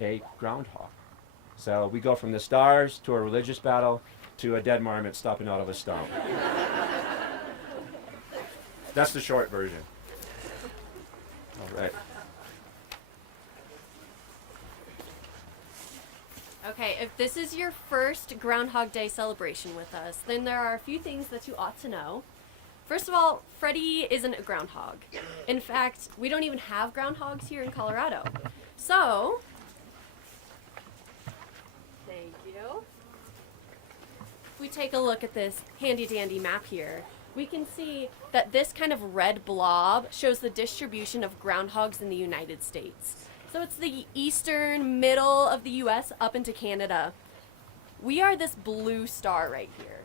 a groundhog. So we go from the stars to a religious battle to a dead marmot stopping out of a stump. That's the short version. All right. Okay, if this is your first Groundhog Day celebration with us, then there are a few things that you ought to know. First of all, Freddy isn't a groundhog. In fact, we don't even have groundhogs here in Colorado. So, thank you. If we take a look at this handy dandy map here, we can see that this kind of red blob shows the distribution of groundhogs in the United States. So it's the eastern middle of the US up into Canada. We are this blue star right here.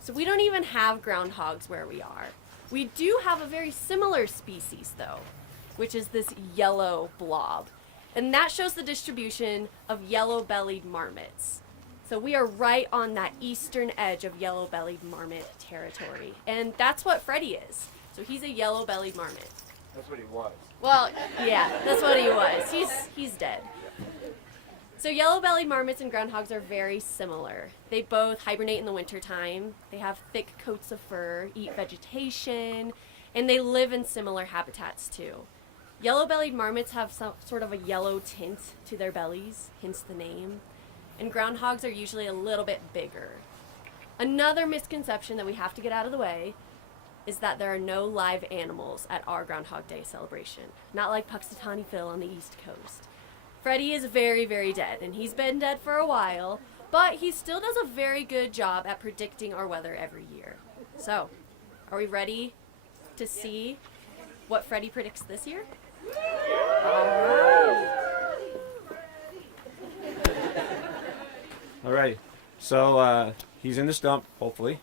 So we don't even have groundhogs where we are. We do have a very similar species though, which is this yellow blob. And that shows the distribution of yellow-bellied marmots. So we are right on that eastern edge of yellow-bellied marmot territory. And that's what Freddy is. So he's a yellow-bellied marmot. That's what he was. Well, yeah, that's what he was. He's dead. So yellow-bellied marmots and groundhogs are very similar. They both hibernate in the wintertime. They have thick coats of fur, eat vegetation, and they live in similar habitats too. Yellow-bellied marmots have some sort of a yellow tint to their bellies, hence the name. And groundhogs are usually a little bit bigger. Another misconception that we have to get out of the way is that there are no live animals at our Groundhog Day celebration. Not like Puxatawny Phil on the East Coast. Freddy is very, very dead, and he's been dead for a while, but he still does a very good job at predicting our weather every year. So, are we ready to see what Freddy predicts this year? All right. So he's in the stump, hopefully.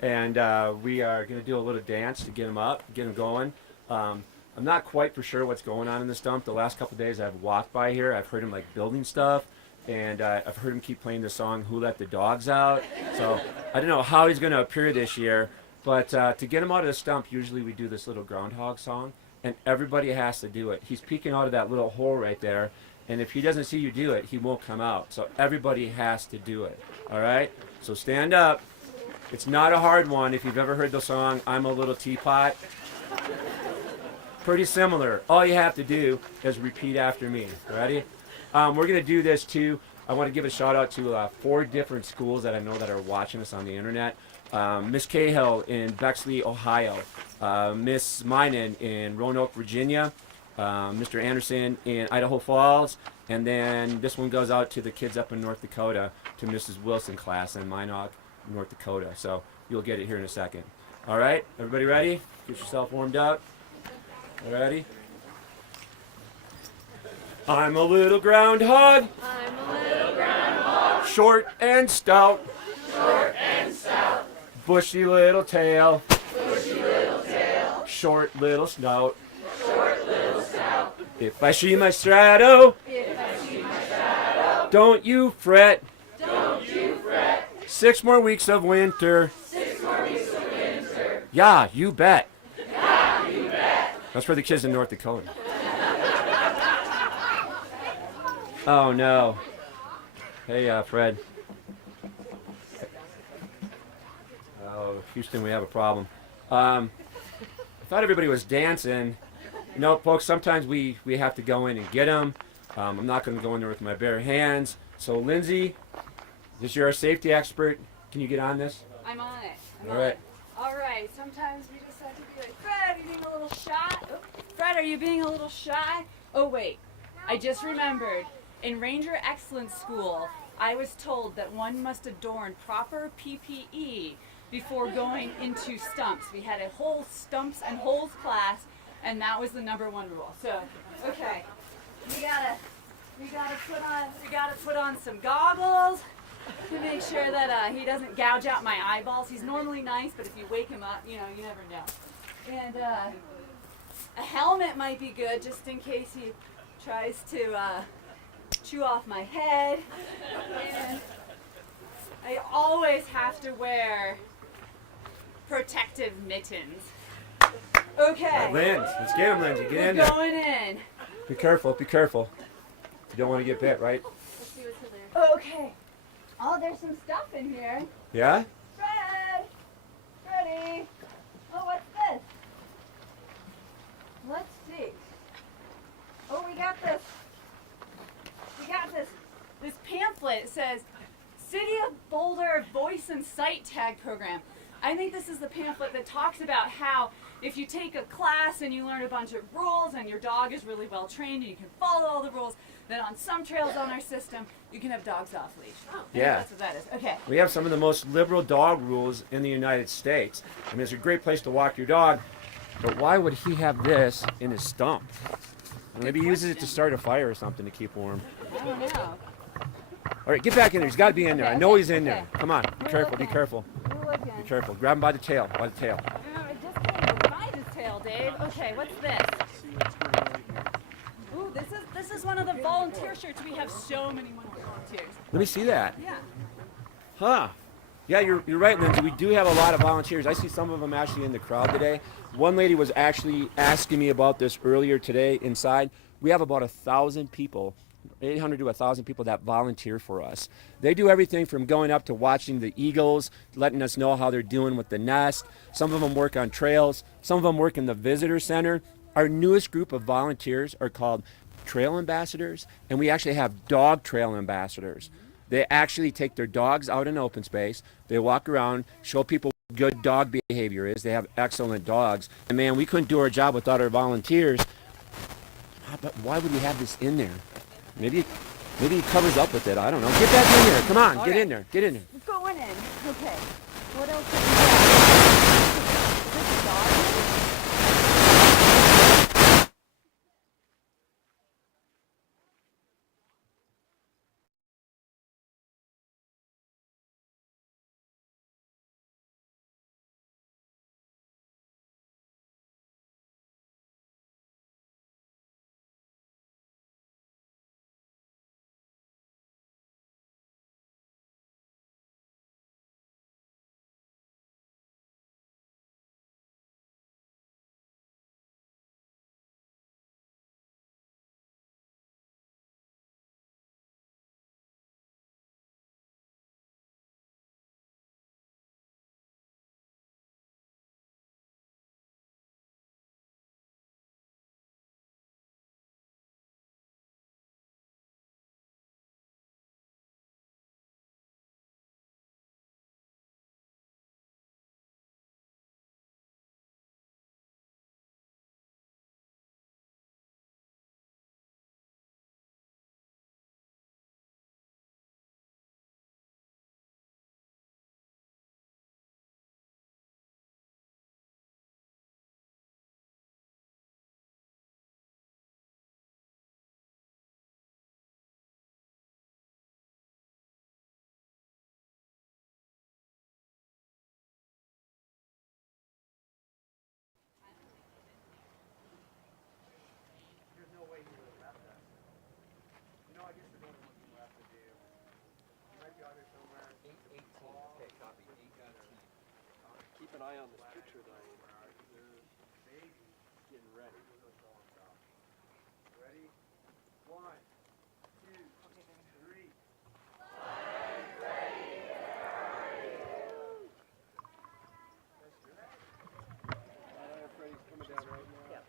And we are going to do a little dance to get him up, get him going. I'm not quite for sure what's going on in the stump. The last couple of days I've walked by here, I've heard him like building stuff, and I've heard him keep playing the song "Who Let the Dogs Out." So I don't know how he's going to appear this year, but to get him out of the stump, usually we do this little groundhog song, and everybody has to do it. He's peeking out of that little hole right there, and if he doesn't see you do it, he won't come out. So everybody has to do it. All right? So stand up. It's not a hard one. If you've ever heard the song "I'm a Little Teapot," pretty similar. All you have to do is repeat after me. Ready? We're going to do this too. I want to give a shout out to 4 different schools that I know that are watching us on the internet. Miss Cahill in Bexley, Ohio. Miss Minen in Roanoke, Virginia. Mr. Anderson in Idaho Falls. And then this one goes out to the kids up in North Dakota, to Mrs. Wilson class in Minot, North Dakota. So you'll get it here in a second. All right, everybody ready? Get yourself warmed up. Ready? I'm a little groundhog. I'm a little groundhog. Short and stout. Short and stout. Bushy little tail. Bushy little tail. Short little snout. Short little snout. If I see my straddle, If I see my shadow, don't you fret. don't you fret. 6 more weeks of winter. 6 more weeks of winter. Yeah, you bet. Yeah, you bet. That's for the kids in North Dakota. Oh no. Hey, Fred. Oh, Houston, we have a problem. I thought everybody was dancing. You know, folks, sometimes we have to go in and get them. I'm not going to go in there with my bare hands. So, Lindsay, this you're our safety expert. Can you get on this? I'm on it. All right. All right. Sometimes we just have to be like, Fred, are you being a little shy? Oh, Fred, are you being a little shy? Oh, wait. I just remembered. In Ranger Excellence School, I was told that one must adorn proper PPE before going into stumps. We had a whole stumps and holes class, and that was the #1 rule. So, okay, we gotta put on some goggles to make sure that he doesn't gouge out my eyeballs. He's normally nice, but if you wake him up, you never know. And a helmet might be good just in case he tries to chew off my head. And I always have to wear protective mittens. Okay. Lindsay, let's get him, Lindsay. Get in We're there. going in. Be careful, be careful. don't want to get bit, right? Let's see what's in there. Okay. Oh, there's some stuff in here. Yeah? Freddy. Oh, what's this? Let's see. Oh, we got this. This pamphlet says City of Boulder Voice and Sight Tag Program. I think this is the pamphlet that talks about how if you take a class and you learn a bunch of rules and your dog is really well trained and you can follow all the rules, then on some trails on our system, you can have dogs off leash. Oh, Yeah. That's what that is. Okay. We have some of the most liberal dog rules in the United States. I mean, it's a great place to walk your dog, but why would he have this in his stump? Maybe he uses it to start a fire or something to keep warm. I don't know. All right, get back in there. He's got to be in there. I know he's in there. Okay. Come on. Be We're careful. Be looking. careful. We're looking. Be careful. Grab him by the tail. By the tail. I just can't even find his tail, Dave. Okay, what's this? Ooh, this is one of the volunteer shirts. We have so many volunteers. Let me see that. Yeah. Huh. Yeah, you're right, Lindsay. We do have a lot of volunteers. I see some of them actually in the crowd today. One lady was actually asking me about this earlier today inside. We have about 1,000 people, 800 to 1,000 people that volunteer for us. They do everything from going up to watching the eagles, letting us know how they're doing with the nest. Some of them work on trails. Some of them work in the visitor center. Our newest group of volunteers are called trail ambassadors, and we actually have dog trail ambassadors. They actually take their dogs out in open space. They walk around, show people what good dog behavior is. They have excellent dogs. And man, we couldn't do our job without our volunteers. But why would we have this in there? Maybe he covers up with it. I don't know. Get back in there. Come on, get in there. Get in there. We're going in. Okay. What else have we got? Is this dog? Keep an eye on this picture though. They're getting ready. Ready? 1, 2, 3. Freddy's coming down right now. Yep.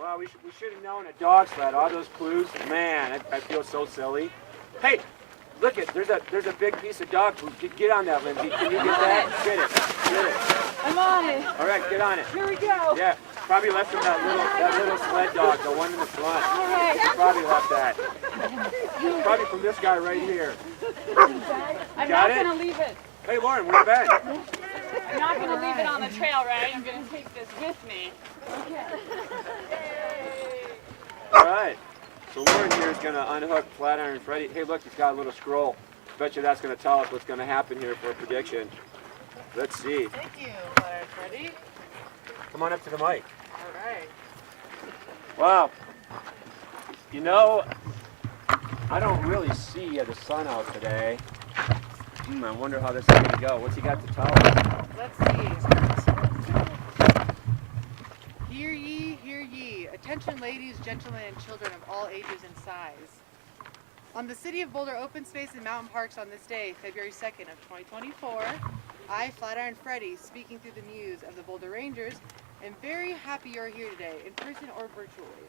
Wow, we should have known a dog sled. All those clues. Man, I feel so silly. Hey, look it. There's a big piece of dog food. Get on that, Lindsay. Can you get that? Get it. Get it. I'm on it. All right, get on it. Here we go. Yeah, probably left from that little sled dog, the one in the front. All right. You probably left that. Probably from this guy right here. I'm Got not it? going to leave it. Hey, Lauren, where's Ben? I'm not going to leave it on the trail, right? I'm going to take this with me. Okay. All right. So Lauren here is going to unhook Flatiron Freddy. Hey, look, he's got a little scroll. Bet you that's going to tell us what's going to happen here for a prediction. Let's see. Thank you, Flatiron Freddy. Come on up to the mic. All right. Wow. You know, I don't really see the sun out today. I wonder how this is going to go. What's he got to tell us? Let's see. Hear ye. Attention ladies, gentlemen, and children of all ages and size. On the City of Boulder Open Space and Mountain Parks on this day, February 2nd of 2024, I, Flatiron Freddy, speaking through the muse of the Boulder Rangers, am very happy you're here today, in person or virtually.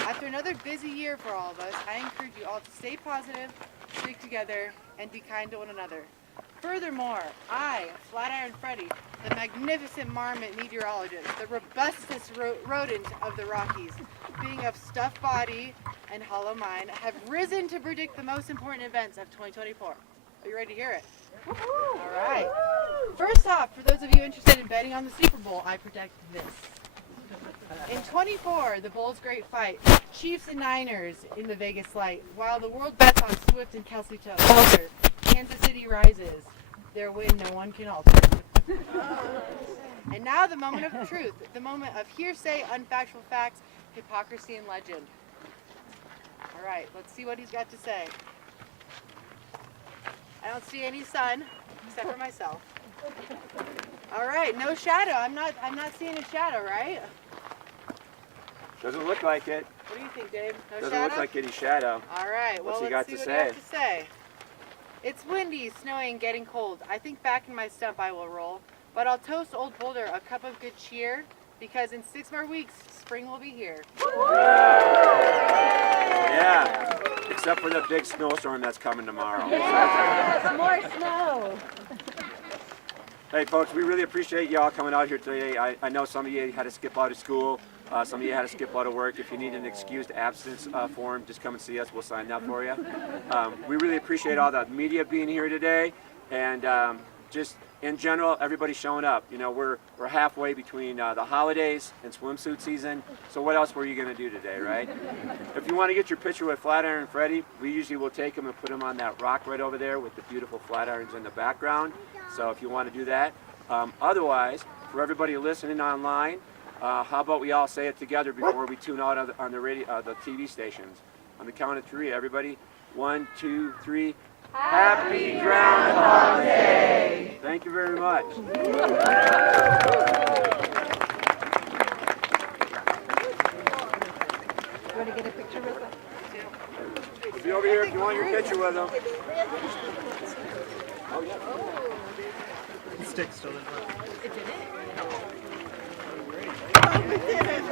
After another busy year for all of us, I encourage you all to stay positive, stick together, and be kind to one another. Furthermore, I, Flatiron Freddy, the magnificent marmot meteorologist, the robustest rodent of the Rockies, being of stuffed body and hollow mind, have risen to predict the most important events of 2024. Are you ready to hear it? All right. First off, for those of you interested in betting on the Super Bowl, I predict this. In 24, the Bulls' great fight, Chiefs and Niners in the Vegas light, while the world bets on Swift and Kelsey to alter, Kansas City rises, their win no one can alter. And now the moment of truth, the moment of hearsay, unfactual facts, hypocrisy, and legend. All right, let's see what he's got to say. I don't see any sun, except for myself. All right, no shadow. I'm not seeing a shadow, right? Doesn't look like it. What do you think, Dave? No Doesn't shadow? look like any shadow. All right, well, What's he let's got see to what he say? has to say. It's windy, snowing, getting cold. I think back in my stump I will roll. But I'll toast old Boulder a cup of good cheer, because in 6 more weeks, spring will be here. Yeah. Except for the big snowstorm that's coming tomorrow. More snow. Hey folks, we really appreciate y'all coming out here today. I know some of you had to skip out of school, some of you had to skip out of work. If you need an excused absence form, just come and see us, we'll sign that for you. We really appreciate all the media being here today, and just in general, everybody showing up. You know, we're halfway between the holidays and swimsuit season, so what else were you going to do today, right? If you want to get your picture with Flatiron Freddy, we usually will take them and put them on that rock right over there with the beautiful Flatirons in the background. So if you want to do that. Otherwise, for everybody listening online, how about we all say it together before we tune out on the radio, the TV stations? On the count of 3, everybody. 1, 2, 3. Happy Groundhog Day! Thank you very much. You want to get a picture with them? We'll be over here if you want your picture with them. Oh, yeah. Stick still in. It did it?